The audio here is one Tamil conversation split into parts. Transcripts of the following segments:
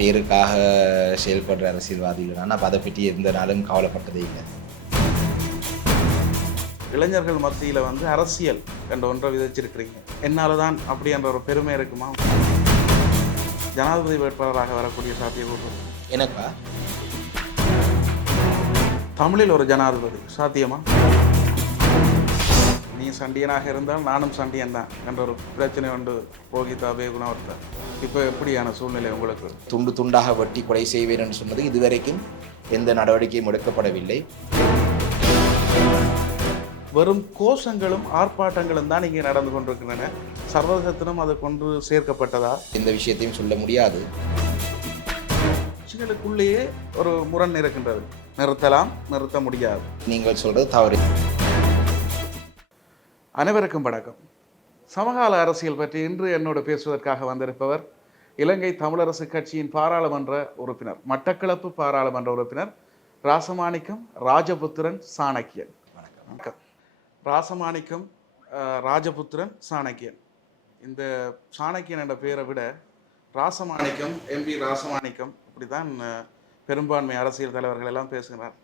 பேருக்காக செயல்படுற அரசியல்வாதிகள். ஆனால் அதை பற்றி எந்த நாளும் கவலைப்பட்டதே இல்லை. இளைஞர்கள் மத்தியில் அரசியல் என்ற ஒன்றை விதைச்சிருக்கிறீங்க. என்னால் தான் அப்படி என்ற ஒரு பெருமை இருக்குமா? ஜனாதிபதி வேட்பாளராக வரக்கூடிய சாத்தியக்கூறு எனக்கா? தமிழில் ஒரு ஜனாதிபதி சாத்தியமா? நீ சண்டியனாக இருந்தால் நானும் சண்டியன் தான் என்ற ஒரு பிரச்சனை உண்டு ரோஹித் அபேகுணவர்த்தர். இப்போ எப்படியான சூழ்நிலை உங்களுக்கு? துண்டு துண்டாக வெட்டி கொலை செய்வேன் என்று சொன்னது இதுவரைக்கும் எந்த நடவடிக்கையும் எடுக்கப்படவில்லை. வெறும் கோஷங்களும் ஆர்ப்பாட்டங்களும் தான் இங்கே நடந்து கொண்டிருக்கின்றன. சர்வதேசத்திலும் அது கொண்டு சேர்க்கப்பட்டதா? எந்த விஷயத்தையும் சொல்ல முடியாது. கட்சிகளுக்குள்ளேயே ஒரு முரண் இருக்கின்றது. நிறுத்தலாம், நிறுத்த முடியாது. நீங்கள் சொல்றது தவறு. அனைவருக்கும் வணக்கம். சமகால அரசியல் பற்றி இன்று என்னோடு பேசுவதற்காக வந்திருப்பவர் இலங்கை தமிழரசு கட்சியின் பாராளுமன்ற உறுப்பினர், மட்டக்களப்பு பாராளுமன்ற உறுப்பினர் ராசமாணிக்கம் ராஜபுத்திரன் சாணக்கியன். வணக்கம். ராசமாணிக்கம் ராஜபுத்திரன் சாணக்கியன். இந்த சாணக்கியன் என்ற பெயரை விட ராசமாணிக்கம், எம்பி ராசமாணிக்கம் இப்படி தான் பெரும்பான்மை அரசியல் தலைவர்கள் எல்லாம் பேசுகிறார்.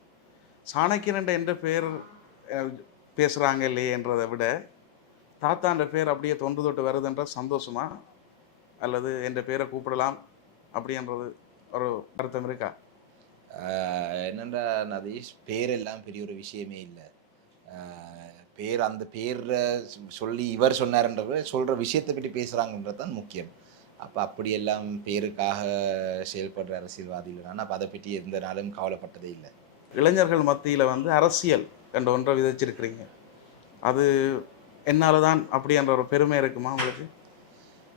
சாணக்கியன் என்ற பெயர் பேசுகிறாங்க இல்லையே என்றதை விட தாத்தான்ற பேர் அப்படியே தொன்று தொட்டு வருதுன்ற சந்தோஷமா, அல்லது என்ற பேரை கூப்பிடலாம் அப்படின்றது ஒரு அர்த்தம் இருக்கா? என்னென்னா நதீஷ், பேரெல்லாம் பெரிய ஒரு விஷயமே இல்லை. பேர் அந்த பேரை சொல்லி இவர் சொன்னார்ன்ற சொல்கிற விஷயத்தை பற்றி பேசுகிறாங்கன்றது தான் முக்கியம். அப்போ அப்படியெல்லாம் பேருக்காக செயல்படுற அரசியல்வாதிகள். ஆனால் அதை பற்றி எந்த நாளும் கவலைப்பட்டதே இல்லை. இளைஞர்கள் மத்தியில் அரசியல் என்ற ஒன்றை விதைச்சிருக்கிறீங்க. அது என்னால் தான் அப்படி என்ற ஒரு பெருமை இருக்குமா உங்களுக்கு?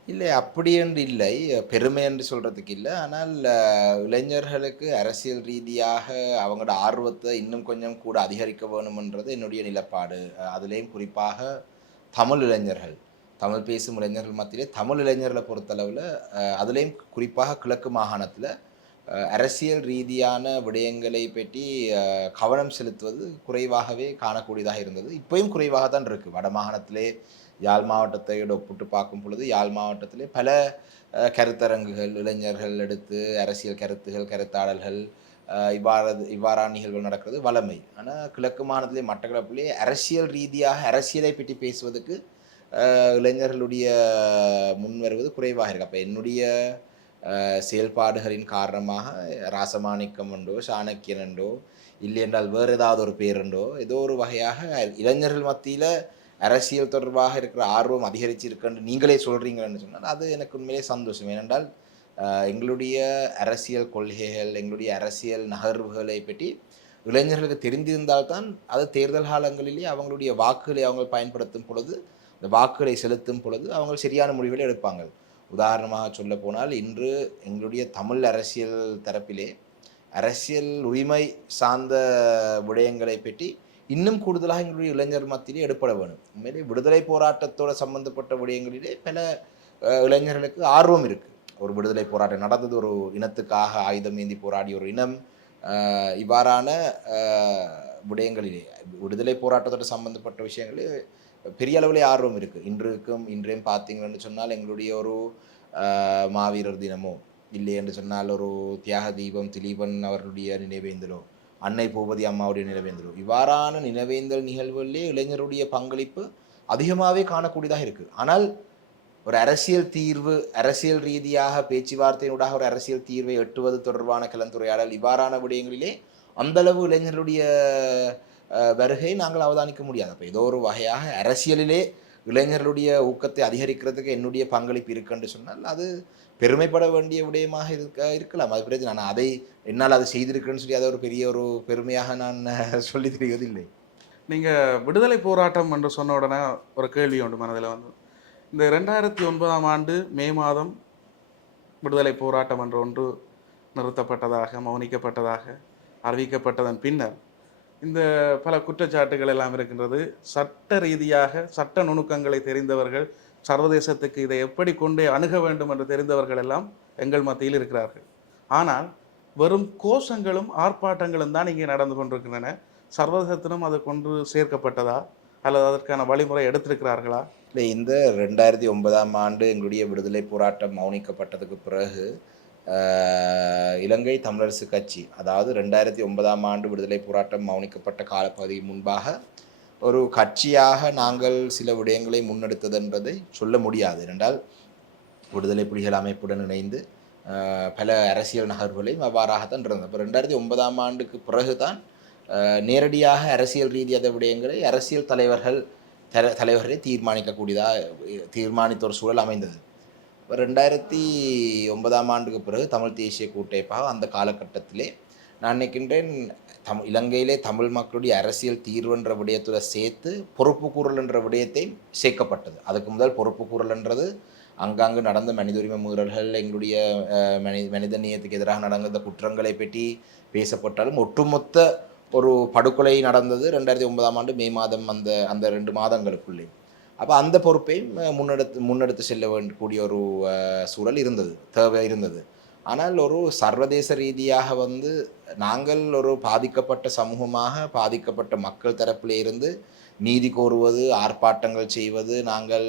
இல்லை, அப்படி என்று இல்லை, பெருமை என்று சொல்கிறதுக்கு இல்லை. ஆனால் இளைஞர்களுக்கு அரசியல் ரீதியாக அவங்களோட ஆர்வத்தை இன்னும் கொஞ்சம் கூட அதிகரிக்க வேணுமென்றது என்னுடைய நிலப்பாடு. அதுலேயும் குறிப்பாக தமிழ் இளைஞர்கள், தமிழ் பேசும் இளைஞர்கள் மத்தியிலே தமிழ் இளைஞர்களை பொறுத்தளவில், அதுலேயும் குறிப்பாக கிழக்கு மாகாணத்தில் அரசியல் ரீதியான விடயங்களை பற்றி கவனம் செலுத்துவது குறைவாகவே காணக்கூடியதாக இருந்தது. இப்போயும் குறைவாக தான் இருக்குது. வட மாகாணத்திலே யாழ் மாவட்டத்தையோடு ஒப்பிட்டு பார்க்கும் பொழுது யாழ் மாவட்டத்திலே பல கருத்தரங்குகள் இளைஞர்கள் எடுத்து அரசியல் கருத்துகள், கருத்தாடல்கள், இவ்வாறான நிகழ்வுகள் நடக்கிறது வளமை. ஆனால் கிழக்கு மாகாணத்திலே மட்டக்களப்பிலே அரசியல் ரீதியாக அரசியலை பற்றி பேசுவதற்கு இளைஞர்களுடைய முன் வருவது குறைவாக இருக்குது. அப்போ என்னுடைய செயல்பாடுகளின் காரணமாக ராசமாணிக்கம் உண்டோ, சாணக்கியன் உண்டோ, இல்லை என்றால் வேறு ஏதாவது ஒரு பேருண்டோ, ஏதோ ஒரு வகையாக இளைஞர்கள் மத்தியில் அரசியல் தொடர்பாக இருக்கிற ஆர்வம் அதிகரிச்சிருக்குன்னு நீங்களே சொல்கிறீங்கன்னு சொன்னால் அது எனக்கு உண்மையிலே சந்தோஷம். ஏனென்றால் எங்களுடைய அரசியல் கொள்கைகள், எங்களுடைய அரசியல் நகர்வுகளை பற்றி இளைஞர்களுக்கு தெரிந்திருந்தால்தான் அது தேர்தல் காலங்களிலே அவங்களுடைய வாக்குகளை அவங்க பயன்படுத்தும் பொழுது, இந்த வாக்குகளை செலுத்தும் பொழுது அவங்க சரியான முடிவுகளை எடுப்பாங்க. உதாரணமாக சொல்ல போனால், இன்று எங்களுடைய தமிழ் அரசியல் தரப்பிலே அரசியல் உரிமை சார்ந்த விடயங்களை பற்றி இன்னும் கூடுதலாக எங்களுடைய இளைஞர் மத்தியிலே எடுப்பட வேணும். உண்மையிலே விடுதலை போராட்டத்தோடு சம்பந்தப்பட்ட விடயங்களிலே பல இளைஞர்களுக்கு ஆர்வம் இருக்குது. ஒரு விடுதலை போராட்டம் நடந்தது, ஒரு இனத்துக்காக ஆயுதம் ஏந்தி போராடிய ஒரு இனம், இவ்வாறான விடயங்களிலே விடுதலை போராட்டத்தோடு சம்பந்தப்பட்ட விஷயங்களே பெரிய அளவிலே ஆர்வம் இருக்குது. இன்றையும் பார்த்தீங்கன்னு சொன்னால் எங்களுடைய ஒரு மாவீரர் தினமோ, இல்லை என்று சொன்னால் ஒரு தியாக தீபம் திலீபன் அவர்களுடைய நினைவேந்தலோ, அன்னை பூபதி அம்மாவுடைய நினைவேந்தலோ, இவ்வாறான நினைவேந்தல் நிகழ்வுகளிலே இளைஞருடைய பங்களிப்பு அதிகமாகவே காணக்கூடியதாக இருக்குது. ஆனால் ஒரு அரசியல் தீர்வு, அரசியல் ரீதியாக பேச்சுவார்த்தையினூடாக ஒரு அரசியல் தீர்வை எட்டுவது தொடர்பான கலந்துரையாடல், இவ்வாறான விடயங்களிலே அந்தளவு இளைஞர்களுடைய வருகை நாங்கள் அவதானிக்க முடியாது. அப்போ ஏதோ ஒரு வகையாக அரசியலிலே இளைஞர்களுடைய ஊக்கத்தை அதிகரிக்கிறதுக்கு என்னுடைய பங்களிப்பு இருக்குன்னு சொன்னால் அது பெருமைப்பட வேண்டிய விடயமாக இருக்கலாம். அது பிரச்சனை. நான் அதை என்னால் அதை செய்திருக்கேன்னு சொல்லி அதை ஒரு பெரிய ஒரு பெருமையாக நான் சொல்லி தெரிவதில்லை. நீங்கள் விடுதலை போராட்டம் என்று சொன்ன உடனே ஒரு கேள்வி உண்டு மனதில் இந்த 2009ஆம் ஆண்டு மே மாதம் விடுதலை போராட்டம் என்ற ஒன்று நிறுத்தப்பட்டதாக, மௌனிக்கப்பட்டதாக அறிவிக்கப்பட்டதன் பின்னர் இந்த பல குற்றச்சாட்டுகள் எல்லாம் இருக்கின்றது. சட்ட ரீதியாக சட்ட நுணுக்கங்களை தெரிந்தவர்கள், சர்வதேசத்துக்கு இதை எப்படி கொண்டே அணுக வேண்டும் என்று தெரிந்தவர்கள் எல்லாம் எங்கள் மத்தியில் இருக்கிறார்கள். ஆனால் வெறும் கோஷங்களும் ஆர்ப்பாட்டங்களும் தான் இங்கே நடந்து கொண்டிருக்கின்றன. சர்வதேசத்திலும் அது கொண்டு சேர்க்கப்பட்டதா, அல்லது அதற்கான வழிமுறை எடுத்திருக்கிறார்களா? இல்லை, இந்த 2009ஆம் ஆண்டு எங்களுடைய விடுதலை போராட்டம் மௌனிக்கப்பட்டதுக்கு பிறகு இலங்கை தமிழரசு கட்சி, அதாவது 2009ஆம் ஆண்டு விடுதலை போராட்டம் மௌனிக்கப்பட்ட காலப்பகுதிக்கு முன்பாக ஒரு கட்சியாக நாங்கள் சில விடயங்களை முன்னெடுத்தது என்பதை சொல்ல முடியாது. என்றால் விடுதலை புலிகள் அமைப்புடன் இணைந்து பல அரசியல் நகர்வுகளையும் அவ்வாறாகத்தான் இருந்தது. அப்போ 2009ஆம் ஆண்டுக்கு பிறகு தான் நேரடியாக அரசியல் ரீதியான விடயங்களை அரசியல் தலைவர்களே தீர்மானித்த ஒரு சூழல் அமைந்தது. 2009ஆம் ஆண்டுக்கு பிறகு தமிழ் தேசிய கூட்டமைப்பாக அந்த காலகட்டத்திலே நான் நினைக்கின்றேன் இலங்கையிலே தமிழ் மக்களுடைய அரசியல் தீர்வு என்ற விடயத்தில் சேர்த்து பொறுப்பு கூறல் என்ற விடயத்தையும் சேர்க்கப்பட்டது. அதுக்கு முதல் பொறுப்பு கூறல் என்றது அங்காங்கு நடந்த மனித உரிமை மீறல்கள், எங்களுடைய மனித நேயத்துக்கு எதிராக நடந்த குற்றங்களை பற்றி பேசப்பட்டாலும் ஒட்டுமொத்த ஒரு படுகொலை நடந்தது 2009ஆம் ஆண்டு மே மாதம் அந்த 2 மாதங்களுக்குள்ளே. அப்போ அந்த பொறுப்பையும் முன்னெடுத்து செல்ல வேண்டிய ஒரு சூழல் தேவை இருந்தது. ஆனால் ஒரு சர்வதேச ரீதியாக நாங்கள் ஒரு பாதிக்கப்பட்ட சமூகமாக, பாதிக்கப்பட்ட மக்கள் தரப்பிலே இருந்து நீதி கோருவது, ஆர்ப்பாட்டங்கள் செய்வது, நாங்கள்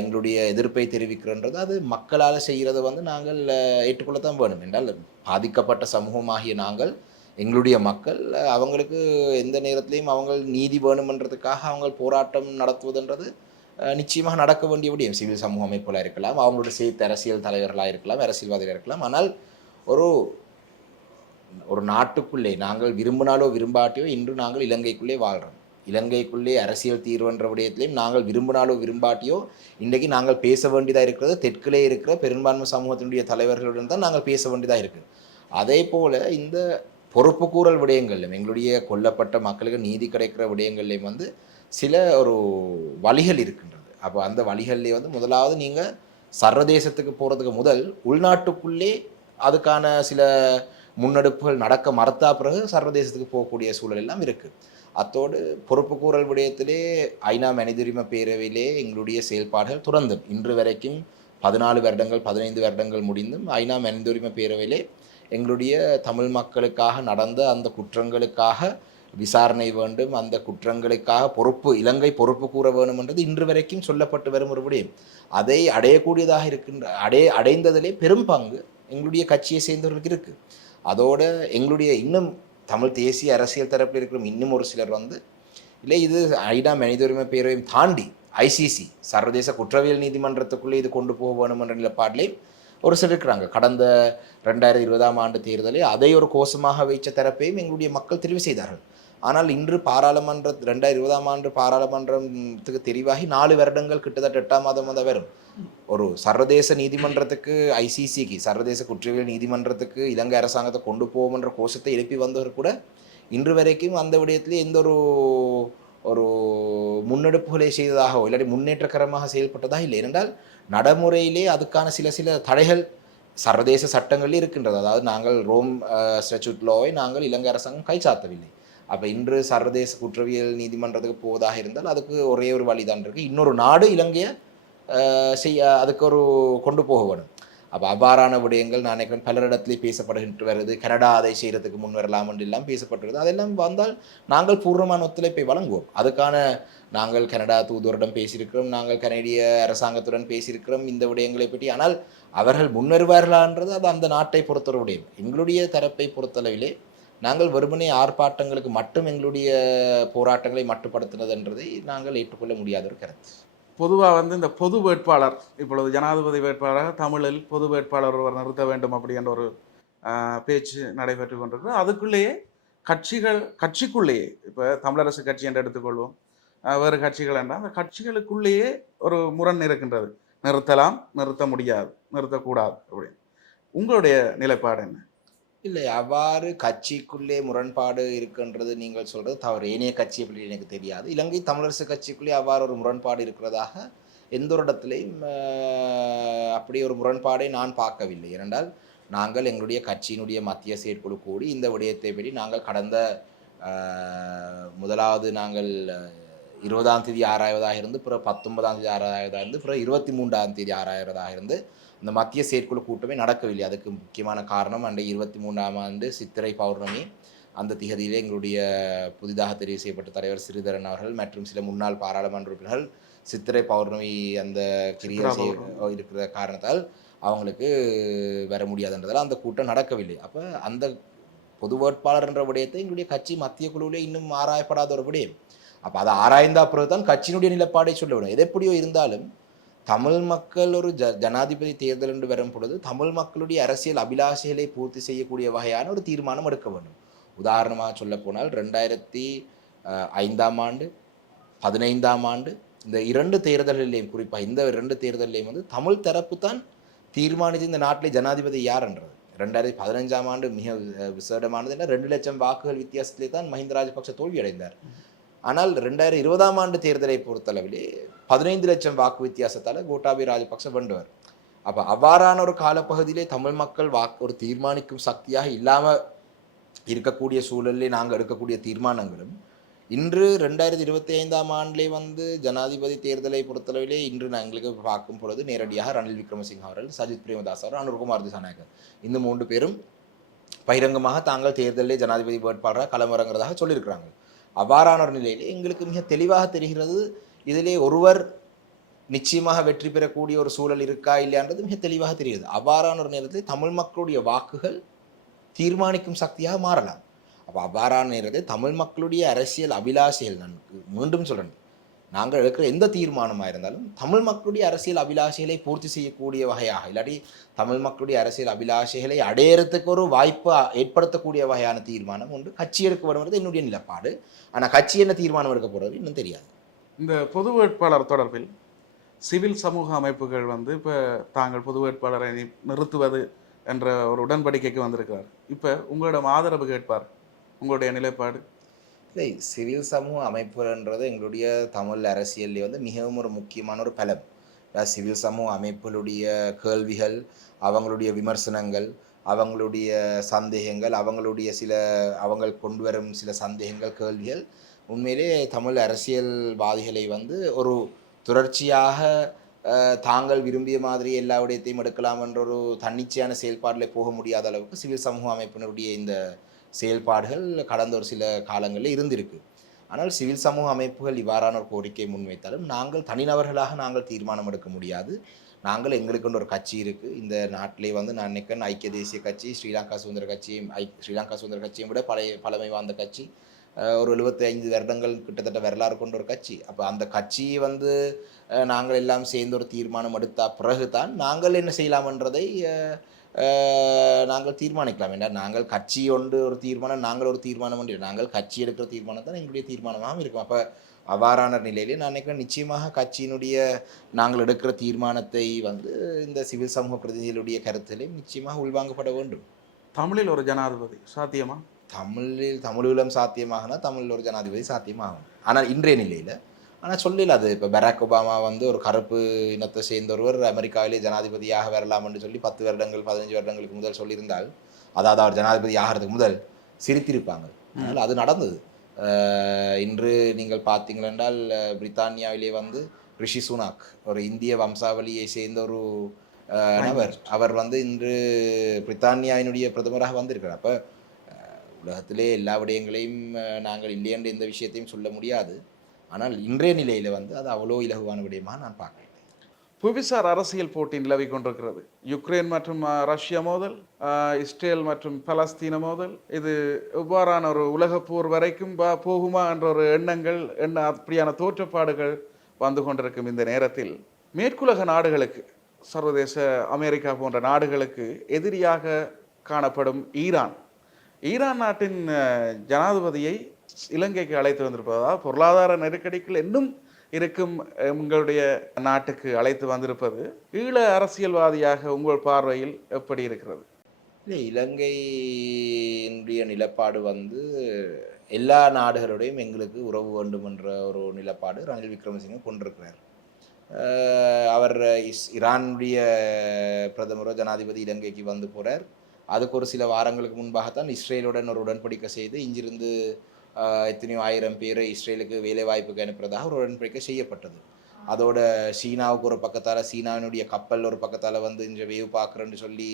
எங்களுடைய எதிர்ப்பை தெரிவிக்கிறன்றது அது மக்களால் செய்கிறது நாங்கள் ஏற்றுக்கொள்ளத்தான் வேணும். என்றால் பாதிக்கப்பட்ட சமூகமாகிய நாங்கள், எங்களுடைய மக்கள், அவங்களுக்கு எந்த நேரத்திலையும் அவங்க நீதி வேணுமென்றதுக்காக அவங்க போராட்டம் நடத்துவதுன்றது நிச்சயமாக நடக்க வேண்டிய விடயம். சிவில் சமூக அமைப்புகளாக இருக்கலாம், அவங்களோட சேர்த்து அரசியல் தலைவர்களாக இருக்கலாம், அரசியல்வாதிகளாக இருக்கலாம். ஆனால் ஒரு நாட்டுக்குள்ளே நாங்கள் விரும்பினாலோ விரும்பாட்டியோ இன்று நாங்கள் இலங்கைக்குள்ளே வாழ்கிறோம். இலங்கைக்குள்ளே அரசியல் தீர்வுன்ற விடயத்திலையும் நாங்கள் விரும்பினாலோ விரும்பாட்டியோ இன்றைக்கு நாங்கள் பேச வேண்டியதாக இருக்கிறது தெற்கிலே இருக்கிற பெரும்பான்மை சமூகத்தினுடைய தலைவர்களுடன் தான் நாங்கள் பேச வேண்டியதாக இருக்குது. அதே போல் இந்த பொறுப்பு கூறல் விடயங்கள்லையும், எங்களுடைய கொல்லப்பட்ட மக்களுக்கு நீதி கிடைக்கிற விடயங்கள்லையும் சில ஒரு வழிகள் இருக்கின்றது. அப்போ அந்த வழிகள்லேயே முதலாவது நீங்கள் சர்வதேசத்துக்கு போகிறதுக்கு முதல் உள்நாட்டுக்குள்ளே அதுக்கான சில முன்னெடுப்புகள் நடக்க மறுத்தா பிறகு சர்வதேசத்துக்கு போகக்கூடிய சூழல் எல்லாம் இருக்குது. அத்தோடு பொறுப்பு கூறல் விடயத்திலே ஐநா மனித உரிமை பேரவையிலே எங்களுடைய செயல்பாடுகள் தொடர்ந்து இன்று வரைக்கும் 14 வருடங்கள் 15 வருடங்கள் முடிந்தும் ஐநா மனித உரிமை பேரவையிலே எங்களுடைய தமிழ் மக்களுக்காக நடந்த அந்த குற்றங்களுக்காக விசாரணை வேண்டும், அந்த குற்றங்களுக்காக இலங்கை பொறுப்பு கூற வேண்டும் என்றது இன்று வரைக்கும் சொல்லப்பட்டு வரும் ஒரு விடயம். அதை அடையக்கூடியதாக அடைந்ததிலே பெரும் பங்கு எங்களுடைய கட்சியை சேர்ந்தவர்களுக்கு இருக்குது. அதோடு எங்களுடைய இன்னும் தமிழ் தேசிய அரசியல் தரப்பில் இருக்கிற இன்னும் ஒரு சிலர் இல்லை இது ஐநா மனித உரிமை பேரவையும் தாண்டி ஐசிசி சர்வதேச குற்றவியல் நீதிமன்றத்துக்குள்ளே இது கொண்டு போக வேணும் என்ற நிலைப்பாட்டிலே ஒரு சிலர் இருக்கிறாங்க. கடந்த 2020ஆம் ஆண்டு தேர்தலில் அதை ஒரு கோஷமாக வைத்த தரப்பையும் எங்களுடைய மக்கள் தெரிவு செய்தார்கள். ஆனால் இன்று 2020ஆம் ஆண்டு பாராளுமன்றத்துக்கு தெரிவாகி 4 வருடங்கள் கிட்டத்தட்ட 8ஆம் மாதம் வரும். ஒரு சர்வதேச நீதிமன்றத்துக்கு ஐசிசிக்கு சர்வதேச குற்றவியல் நீதிமன்றத்துக்கு இலங்கை அரசாங்கத்தை கொண்டு போவோம் என்ற கோஷத்தை எழுப்பி வந்தவர் கூட இன்று வரைக்கும் அந்த விடயத்திலே எந்த ஒரு முன்னெடுப்புகளை செய்ததாகவோ இல்லாட்டி முன்னேற்றகரமாக செயல்பட்டதாக இல்லை. ஏனென்றால் நடைமுறையிலே அதுக்கான சில தடைகள் சர்வதேச சட்டங்களில் இருக்கின்றது. அதாவது நாங்கள் ரோம் ஸ்டாட்யூட் லாவை நாங்கள் இலங்கை அரசாங்கம் கைச்சாத்தவில்லை. அப்போ இன்று சர்வதேச குற்றவியல் நீதிமன்றத்துக்கு போவதாக இருந்தால் அதுக்கு ஒரே ஒரு வழிதான் இருக்குது, இன்னொரு நாடு இலங்கையை அதுக்கு ஒரு கொண்டு போக வேணும். அப்போ அவ்வாறான விடயங்கள் நான் நினைக்கிறேன் பலரிடத்திலே பேசப்படுகின்ற வருது. கனடா அதை செய்கிறதுக்கு முன் வரலாம் என்று எல்லாம் பேசப்பட்டுருது. அதெல்லாம் வந்தால் நாங்கள் பூர்வமான ஒத்துழைப்பை வழங்குவோம். அதுக்கான நாங்கள் கனடா தூதுவரிடம் பேசியிருக்கிறோம், நாங்கள் கனடிய அரசாங்கத்துடன் பேசியிருக்கிறோம் இந்த விடயங்களை பற்றி. ஆனால் அவர்கள் முன்வருவார்களான்றது அது அந்த நாட்டை பொறுத்தவரை விடயம். எங்களுடைய தரப்பை பொறுத்தளவிலே நாங்கள் வெறுமனே ஆர்ப்பாட்டங்களுக்கு மட்டும் எங்களுடைய போராட்டங்களை மட்டுப்படுத்தினதுன்றதை நாங்கள் ஏற்றுக்கொள்ள முடியாத ஒரு கருத்து. பொதுவாக இந்த பொது வேட்பாளர் இப்பொழுது ஜனாதிபதி வேட்பாளராக தமிழில் பொது வேட்பாளர் ஒருவர் நிறுத்த வேண்டும் அப்படின்ற ஒரு பேச்சு நடைபெற்று கொண்டிருக்கு. அதுக்குள்ளேயே கட்சிக்குள்ளேயே இப்போ தமிழரசு கட்சி என்று எடுத்துக்கொள்வோம், வேறு கட்சிகள் என்றால் அந்த கட்சிகளுக்குள்ளேயே ஒரு முரண் இருக்கின்றது. நிறுத்தலாம், நிறுத்த முடியாது, நிறுத்தக்கூடாது அப்படின்னு. உங்களுடைய நிலைப்பாடு என்ன? இல்லை, அவ்வாறு கட்சிக்குள்ளே முரண்பாடு இருக்குன்றது நீங்கள் சொல்கிறது தவறு. ஏனைய கட்சி எப்படி எனக்கு தெரியாது. இலங்கை தமிழரசு கட்சிக்குள்ளே அவ்வாறு ஒரு முரண்பாடு இருக்கிறதாக எந்த ஒரு இடத்துலையும் அப்படி ஒரு முரண்பாடை நான் பார்க்கவில்லை. ஏனென்றால் நாங்கள் எங்களுடைய கட்சியினுடைய மத்திய செயற்குழு கூடி இந்த விடயத்தை பற்றி நாங்கள் கடந்த முதலாவது நாங்கள் 20ஆம் தேதி ஆராய்வதாக இருந்து பிறகு 19ஆம் தேதி ஆராய்வதாக இருந்து பிறகு 23ஆம் தேதி ஆராய்வதாக இருந்து இந்த மத்திய செயற்குழு கூட்டமே நடக்கவில்லை. அதுக்கு முக்கியமான காரணம் அன்றைய 23ஆம் ஆண்டு சித்திரை பௌர்ணமி அந்த திகதியிலே எங்களுடைய புதிதாக தெரிவு செய்யப்பட்ட தலைவர் ஸ்ரீதரன் அவர்கள் மற்றும் சில முன்னாள் பாராளுமன்ற உறுப்பினர்கள் சித்திரை பௌர்ணமி அந்த கிரியை இருக்கிற காரணத்தால் அவங்களுக்கு வர முடியாதுன்றதால அந்த கூட்டம் நடக்கவில்லை. அப்போ அந்த பொது வேட்பாளர் என்ற விடயத்தை எங்களுடைய கட்சி மத்திய குழுவிலே இன்னும் ஆராயப்படாத ஒரு விடயம். அப்போ அதை ஆராய்ந்த பிறகு தான் கட்சியினுடைய நிலைப்பாடை சொல்ல விடும். எது எப்படியோ இருந்தாலும் தமிழ் மக்கள் ஒரு ஜனாதிபதி தேர்தல் என்று வரும் பொழுது தமிழ் மக்களுடைய அரசியல் அபிலாஷைகளை பூர்த்தி செய்யக்கூடிய வகையான ஒரு தீர்மானம் எடுக்க வேண்டும். உதாரணமாக சொல்லப்போனால் 2005ஆம் ஆண்டு 15ஆம் ஆண்டு இந்த 2 தேர்தல்களிலேயும், குறிப்பாக இந்த 2 தேர்தலிலேயும் வந்து தமிழ் தரப்பு தான் தீர்மானித்து இந்த நாட்டிலே ஜனாதிபதி யார் என்றது. 2015ஆம் ஆண்டு மிக விசேடமானது என்ன, 2 லட்சம் வாக்குகள் வித்தியாசத்திலே தான் மஹிந்த ராஜபக்ஷ தோல்வியடைந்தார். ஆனால் 2020ஆம் ஆண்டு தேர்தலை பொறுத்தளவிலே 15 லட்சம் வாக்கு வித்தியாசத்தால் கோட்டாபய ராஜபக்ஷ வென்றவர். அப்போ அவ்வாறான ஒரு காலப்பகுதியிலே தமிழ் மக்கள் ஒரு தீர்மானிக்கும் சக்தியாக இல்லாமல் இருக்கக்கூடிய சூழலிலே நாங்கள் எடுக்கக்கூடிய தீர்மானங்களும் இன்று 2025ஆம் ஆண்டிலே வந்து ஜனாதிபதி தேர்தலை பொறுத்தளவிலே இன்று எங்களுக்கு பார்க்கும் பொழுது நேரடியாக ரணில் விக்ரமசிங்க அவர்கள், சஜித் பிரேமதாஸ் அவர், அனுர்குமார் திசாநாயக்கர் இந்த 3 பேரும் பகிரங்கமாக தாங்கள் தேர்தலிலே ஜனாதிபதி வேட்பாளராக களமிறங்குறதாக சொல்லியிருக்கிறாங்க. அவ்வாறான ஒரு நிலையிலே எங்களுக்கு மிக தெளிவாக தெரிகிறது இதிலே ஒருவர் நிச்சயமாக வெற்றி பெறக்கூடிய ஒரு சூழல் இருக்கா இல்லையான்றது மிக தெளிவாக தெரிகிறது. அவ்வாறான ஒரு நேரத்தில் தமிழ் மக்களுடைய வாக்குகள் தீர்மானிக்கும் சக்தியாக மாறலாம். அப்போ அவ்வாறான நேரத்தில் தமிழ் மக்களுடைய அரசியல் அபிலாஷைகள், நான் மீண்டும் சொல்கிறேன், நாங்கள் எடுக்கிற எந்த தீர்மானமாக இருந்தாலும் தமிழ் மக்களுடைய அரசியல் அபிலாஷைகளை பூர்த்தி செய்யக்கூடிய வகையாக, இல்லாட்டி தமிழ் மக்களுடைய அரசியல் அபிலாஷைகளை அடையறதுக்கு ஒரு வாய்ப்பை ஏற்படுத்தக்கூடிய வகையான தீர்மானம் ஒன்று கட்சி எடுக்க வருவது என்னுடைய நிலப்பாடு. ஆனால் கட்சி என்ன தீர்மானம் எடுக்க போகிறது இன்னும் தெரியாது. இந்த பொது வேட்பாளர் தொடர்பில் சிவில் சமூக அமைப்புகள் வந்து இப்போ தாங்கள் பொது வேட்பாளரை நிறுத்துவது என்ற ஒரு உடன்படிக்கைக்கு வந்திருக்கிறார். இப்போ உங்களிடம் ஆதரவு கேட்பார், உங்களுடைய நிலைப்பாடு? இல்லை, சிவில் சமூக அமைப்புன்றது எங்களுடைய தமிழ் அரசியலில் வந்து மிகவும் ஒரு முக்கியமான ஒரு பலம். சிவில் சமூக அமைப்புகளுடைய கேள்விகள், அவங்களுடைய விமர்சனங்கள், அவங்களுடைய சந்தேகங்கள், அவங்க கொண்டு வரும் சில சந்தேகங்கள், கேள்விகள் உண்மையிலே தமிழ் அரசியல்வாதிகளை வந்து ஒரு தொடர்ச்சியாக தாங்கள் விரும்பிய மாதிரி எல்லா விடயத்தையும் எடுக்கலாம் என்ற ஒரு தன்னிச்சையான செயல்பாடில் போக முடியாத அளவுக்கு சிவில் சமூக அமைப்பினருடைய இந்த செயல்பாடுகள் கடந்த ஒரு சில காலங்களில் இருந்திருக்கு. ஆனால் சிவில் சமூக அமைப்புகள் இவ்வாறான ஒரு கோரிக்கை முன்வைத்தாலும் நாங்கள் தனிநபர்களாக நாங்கள் தீர்மானம் எடுக்க முடியாது. நாங்கள் எங்களுக்குன்னு ஒரு கட்சி இருக்குது இந்த நாட்டிலே வந்து. நான் நினைக்கிறேன் ஐக்கிய தேசிய கட்சி ஸ்ரீலங்கா சுதந்திர கட்சியை விட பழமை வாய்ந்த கட்சி. ஒரு 75 வருடங்கள் கிட்டத்தட்ட வரலாறு கொண்ட ஒரு கட்சி. அப்போ அந்த கட்சியை வந்து நாங்கள் எல்லாம் சேர்ந்து ஒரு தீர்மானம் எடுத்த பிறகு தான் நாங்கள் என்ன செய்யலாம்ன்றதை நாங்கள் தீர்மானிக்கலாம். ஏன்னா நாங்கள் கட்சி ஒரு தீர்மானம், நாங்கள் ஒரு தீர்மானம் ஒன்று, நாங்கள் கட்சி எடுக்கிற தீர்மானம் தான் எங்களுடைய தீர்மானமாகவும் இருக்கும். அப்போ அவ்வாறான நிலையிலே நான் நினைக்கிறேன் நிச்சயமாக கட்சியினுடைய நாங்கள் எடுக்கிற தீர்மானத்தை வந்து இந்த சிவில் சமூக பிரதிநிதிகளுடைய கருத்திலே நிச்சயமாக உள்வாங்கப்பட வேண்டும். தமிழில் ஒரு ஜனாதிபதி சாத்தியமா? தமிழீழம் சாத்தியமாகனா தமிழில் ஒரு ஜனாதிபதி சாத்தியமாகும். ஆனால் இன்றைய நிலையில் சொல்லல. அது இப்போ பராக் ஒபாமா வந்து ஒரு கருப்பு இனத்தை சேர்ந்த ஒருவர் அமெரிக்காவிலே ஜனாதிபதியாக வரலாம் என்று சொல்லி 10 வருடங்கள் 15 வருடங்களுக்கு முதல் சொல்லியிருந்தால், அதாவது அவர் ஜனாதிபதி ஆகிறதுக்கு முதல் சிரித்திருப்பாங்க. அதனால் அது நடந்தது. இன்று நீங்கள் பார்த்தீங்களென்றால் பிரித்தானியாவிலே வந்து ரிஷி சுனாக் ஒரு இந்திய வம்சாவளியை சேர்ந்த ஒரு நபர், அவர் வந்து இன்று பிரித்தானியாவினுடைய பிரதமராக வந்திருக்கிறார். அப்போ உலகத்திலே எல்லா விடயங்களையும் நாங்கள் இல்லை என்ற எந்த விஷயத்தையும் சொல்ல முடியாது. ஆனால் இன்றைய நிலையில் வந்து அது அவ்வளோ இலகுவான விடயமாக நான் பார்க்கவில்லை. புவிசார் அரசியல் போட்டி நிலவி கொண்டிருக்கிறது. யுக்ரைன் மற்றும் ரஷ்யா மோதல், இஸ்ரேல் மற்றும் பலஸ்தீன மோதல், இது எவ்வாறான ஒரு உலகப்போர் வரைக்கும் போகுமா என்ற ஒரு அப்படியான தோற்றப்பாடுகள் வந்து கொண்டிருக்கும் இந்த நேரத்தில் மேற்குலக நாடுகளுக்கு, சர்வதேச அமெரிக்கா போன்ற நாடுகளுக்கு எதிரியாக காணப்படும் ஈரான் நாட்டின் ஜனாதிபதியை இலங்கைக்கு அழைத்து வந்திருப்பதா, பொருளாதார நெருக்கடிகள் இன்னும் இருக்கும் உங்களுடைய நாட்டுக்கு அழைத்து வந்திருப்பது ஈழ அரசியல்வாதியாக உங்கள் பார்வையில் எப்படி இருக்கிறது? இல்லை, இலங்கையினுடைய நிலப்பாடு வந்து எல்லா நாடுகளுடையும் எங்களுக்கு உறவு வேண்டும் என்ற ஒரு நிலப்பாடு ரணில் விக்ரமசிங்க கொண்டிருக்கிறார். அவர் ஈரானுடைய பிரதமரோ ஜனாதிபதி இலங்கைக்கு வந்து போகிறார். அதுக்கு ஒரு சில வாரங்களுக்கு முன்பாகத்தான் இஸ்ரேலுடன் ஒரு உடன்படிக்கை செய்து இங்கிருந்து எத்தனையோ 1000 பேரை இஸ்ரேலுக்கு வேலை வாய்ப்புக்கு அனுப்புறதாக ஒரு உடன்படிக்கை செய்யப்பட்டது. அதோட சீனாவுக்கு ஒரு பக்கத்தால், சீனாவினுடைய கப்பல் ஒரு பக்கத்தால் வந்து இங்கே வேவு பார்க்குறேன்னு சொல்லி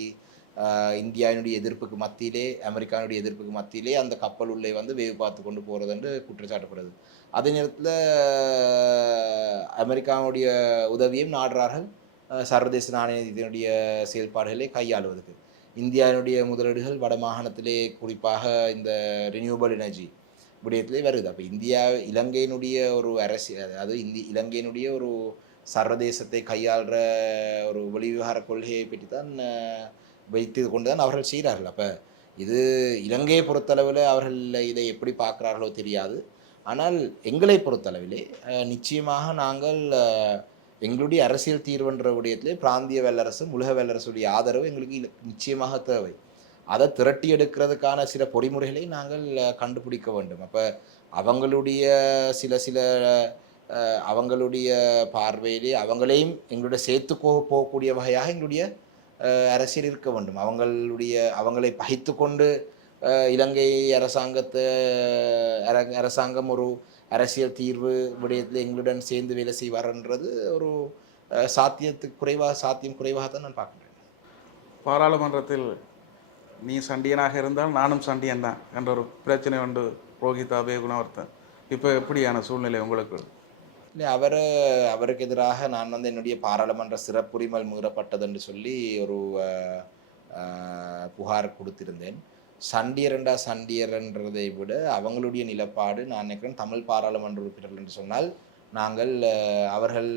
இந்தியாவினுடைய எதிர்ப்புக்கு மத்தியிலே, அமெரிக்காவுடைய எதிர்ப்புக்கு மத்தியிலே அந்த கப்பல் உள்ளே வந்து வேவு பார்த்து கொண்டு போகிறது என்று குற்றச்சாட்டப்படுது. அதே நேரத்தில் அமெரிக்காவுடைய உதவியும் நாடுறார்கள், சர்வதேச நாணயத்தினுடைய செயல்பாடுகளை கையாளுவதற்கு. இந்தியாவினுடைய முதலீடுகள் வட மாகாணத்திலே குறிப்பாக இந்த ரினியூவபிள் எனர்ஜி விடயத்திலே வருது. அப்போ இலங்கையினுடைய ஒரு அரசியல், அதாவது இலங்கையினுடைய ஒரு சர்வதேசத்தை கையாளுற ஒரு வெளிவிவகார கொள்கையை பற்றி தான் வைத்து கொண்டு தான் அவர்கள் செய்கிறார்கள். அப்போ இது இலங்கையை பொறுத்தளவில் அவர்கள் இதை எப்படி பார்க்குறார்களோ தெரியாது. ஆனால் எங்களை பொறுத்தளவிலே நிச்சயமாக நாங்கள் எங்களுடைய அரசியல் தீர்வுன்ற விடயத்திலே பிராந்திய வல்லரசும் உலக வல்லரசுடைய ஆதரவு எங்களுக்கு நிச்சயமாக தேவை. அதை திரட்டி எடுக்கிறதுக்கான சில பொறிமுறைகளை நாங்கள் கண்டுபிடிக்க வேண்டும். அப்போ அவங்களுடைய சில அவங்களுடைய பார்வையிலே அவங்களையும் எங்களுடைய சேர்த்து போகக்கூடிய வகையாக எங்களுடைய அரசியல் இருக்க வேண்டும். அவங்களை பகைத்து கொண்டு இலங்கை அரசாங்கம் ஒரு அரசியல் தீர்வு விடயத்தில் எங்களுடன் சேர்ந்து வேலை செய்வார்ன்றது ஒரு சாத்தியம் குறைவாகத்தான் நான் பார்க்குறேன். பாராளுமன்றத்தில் நீ சண்டியனாக இருந்தால் நானும் சண்டியன் தான் என்ற ஒரு பிரச்சனை உண்டு ரோஹித் அபேகுணவர்த்தன். இப்போ எப்படியான சூழ்நிலை உங்களுக்கு? இல்லை, அவருக்கு எதிராக நான் என்னுடைய பாராளுமன்ற சிறப்புரிமை மீறப்பட்டது என்று சொல்லி ஒரு புகார் கொடுத்திருந்தேன். சண்டியர்ன்றதை விட அவங்களுடைய நிலப்பாடு, நான் நினைக்கிறேன் தமிழ் பாராளுமன்ற உறுப்பினர்கள் என்று சொன்னால் அவர்கள்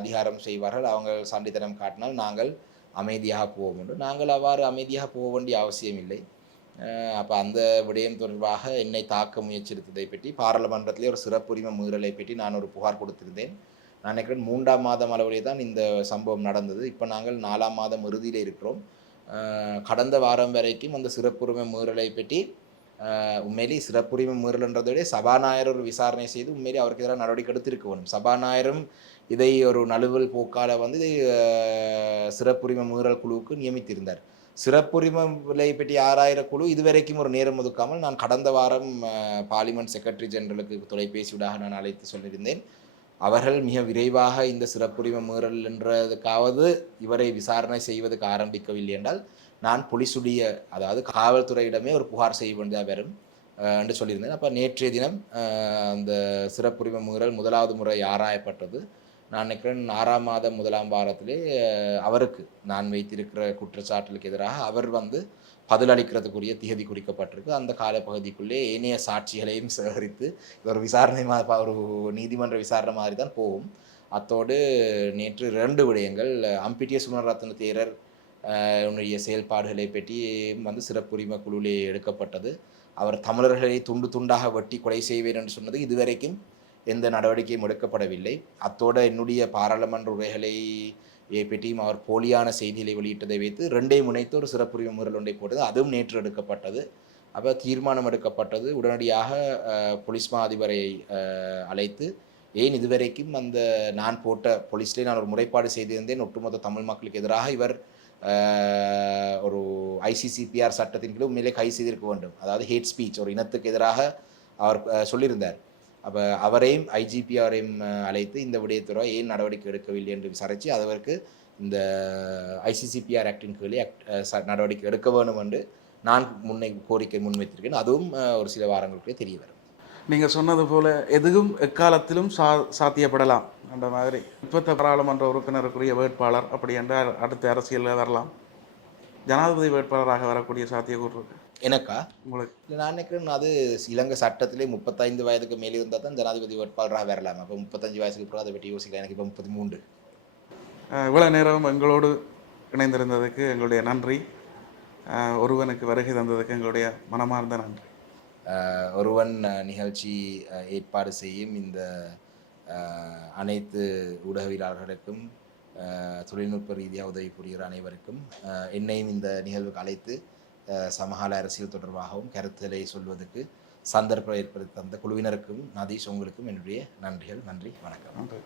அதிகாரம் செய்வார்கள், அவங்க சண்டித்தனம் காட்டினால் நாங்கள் அமைதியாக போக வேண்டும். நாங்கள் அவ்வாறு அமைதியாக போக வேண்டிய அவசியம் இல்லை. அப்போ அந்த விடயம் தொடர்பாக என்னை தாக்க முயற்சித்ததை பற்றி பாராளுமன்றத்திலே ஒரு சிறப்புரிமை மீறலை பற்றி நான் ஒரு புகார் கொடுத்திருந்தேன். நான் நினைக்கிறேன் 3ஆம் மாதம் அளவிலே தான் இந்த சம்பவம் நடந்தது. இப்போ நாங்கள் 4ஆம் மாதம் இறுதியில் இருக்கிறோம். கடந்த வாரம் வரைக்கும் அந்த சிறப்புரிமை மீறலை பற்றி உண்மையிலேயே சிறப்புரிமை மீறல்ன்றதை விட சபாநாயகர் ஒரு விசாரணை செய்து உண்மையிலேயே அவருக்கு எதிராக நடவடிக்கை எடுத்திருக்க வேண்டும். சபாநாயகரும் இதை ஒரு நழுவல் போக்கால இதை சிறப்புரிமை மீறல் குழுவுக்கு நியமித்திருந்தார். சிறப்புரிமை பற்றி ஆராயிர குழு இதுவரைக்கும் ஒரு நேரம் ஒதுக்காமல், நான் கடந்த வாரம் பார்லிமெண்ட் செக்ரட்டரி ஜெனரலுக்கு தொலைபேசியூடாக நான் அழைத்து சொல்லியிருந்தேன். அவர்கள் மிக விரைவாக இந்த சிறப்புரிமை மீறல் என்றதுக்காவது இவரை விசாரணை செய்வதற்கு ஆரம்பிக்கவில்லை என்றால் நான் போலீசுடைய, அதாவது காவல்துறையிடமே ஒரு புகார் செய்ய வேண்டியதாக வரும் என்று சொல்லியிருந்தேன். அப்போ நேற்றைய தினம் அந்த சிறப்புரிமை மீறல் முதலாவது முறை ஆராயப்பட்டது. நான் நினைக்கிறேன் 6ஆம் மாதம் 1ஆம் வாரத்திலே அவருக்கு நான் வைத்திருக்கிற குற்றச்சாட்டுகளுக்கு எதிராக அவர் பதிலளிக்கிறதுக்குரிய திகதி குறிக்கப்பட்டிருக்கு. அந்த காலப்பகுதிக்குள்ளே ஏனைய சாட்சிகளையும் சேகரித்து ஒரு விசாரணை ஒரு நீதிமன்ற விசாரணை மாதிரி தான் போகும். அத்தோடு நேற்று 2 விடயங்கள், அம்பிட்டிய சுமரரத்ன தேரர் உன்னுடைய செயல்பாடுகளை பற்றி சிறப்புரிமை குழுவிலே எடுக்கப்பட்டது. அவர் தமிழர்களை துண்டு துண்டாக வெட்டி கொலை செய்வேன் என்று சொன்னது இதுவரைக்கும் எந்த நடவடிக்கையும் எடுக்கப்படவில்லை. அத்தோடு என்னுடைய பாராளுமன்ற உரைகளை பற்றியும் அவர் போலியான செய்திகளை வெளியிட்டதை வைத்து 2ஐயும் முனைத்து ஒரு சிறப்புரிமை மீறல் ஒன்றை போட்டது. அதுவும் நேற்று எடுக்கப்பட்டது. அப்போ தீர்மானம் எடுக்கப்பட்டது. உடனடியாக போலீஸ் மா அதிபரை அழைத்து, ஏன் இதுவரைக்கும் நான் போட்ட போலீஸ்லேயே நான் ஒரு முறைப்பாடு செய்திருந்தேன், ஒட்டுமொத்த தமிழ் மக்களுக்கு எதிராக இவர் ஒரு ICCPR சட்டத்தின் கீழ் உண்மையிலே கைது செய்திருக்க வேண்டும். அதாவது ஹேட் ஸ்பீச், ஒரு இனத்துக்கு எதிராக அவர் சொல்லியிருந்தார். அப்போ அவரையும் IGPRையும் அழைத்து இந்த விடயத்துறை ஏன் நடவடிக்கை எடுக்கவில்லை என்று விசாரித்து அதற்கு இந்த ICCPR ஆக்டின் கீழே நடவடிக்கை எடுக்க வேண்டும் என்று நான் கோரிக்கை முன்வைத்திருக்கேன். அதுவும் ஒரு சில வாரங்களுக்கே தெரிய வரும். நீங்கள் சொன்னது போல் எதுவும் எக்காலத்திலும் சாத்தியப்படலாம் அந்த மாதிரி. இப்போத்த பாராளுமன்ற உறுப்பினருக்குரிய வேட்பாளர் அப்படி என்றால் அடுத்த அரசியலில் வரலாம், ஜனாதிபதி வேட்பாளராக வரக்கூடிய சாத்தியக்கூறு இருக்கு எனக்கா? உங்களுக்கு? நான் நினைக்கிறேன் அது இலங்கை சட்டத்திலே 35 வயதுக்கு மேலே இருந்தால் தான் ஜனாதிபதி வேட்பாளராக வரலாம். அப்போ 35 வயசுக்கு பிறகு அதை பற்றி யோசிக்கலாம். எனக்கு இப்போ 33. இவ்வளோ நேரம் எங்களோடு இணைந்திருந்ததுக்கு எங்களுடைய நன்றி. ஒருவனுக்கு வருகை தந்ததுக்கு எங்களுடைய மனமார்ந்த நன்றி. ஒருவன் நிகழ்ச்சி ஏற்பாடு செய்யும் இந்த அனைத்து ஊடகவியலாளர்களுக்கும், தொழில்நுட்ப ரீதியாக உதவி புரிகிற அனைவருக்கும், என்னையும் இந்த நிகழ்வுக்கு அழைத்து சமகால அரசியல் தொடர்பாகவும் கருத்துக்களை சொல்வதற்கு சந்தர்ப்பம் ஏற்படுத்தி தந்த குழுவினருக்கும் நதீஷ் உங்களுக்கும் என்னுடைய நன்றிகள். நன்றி, வணக்கம். நன்றி.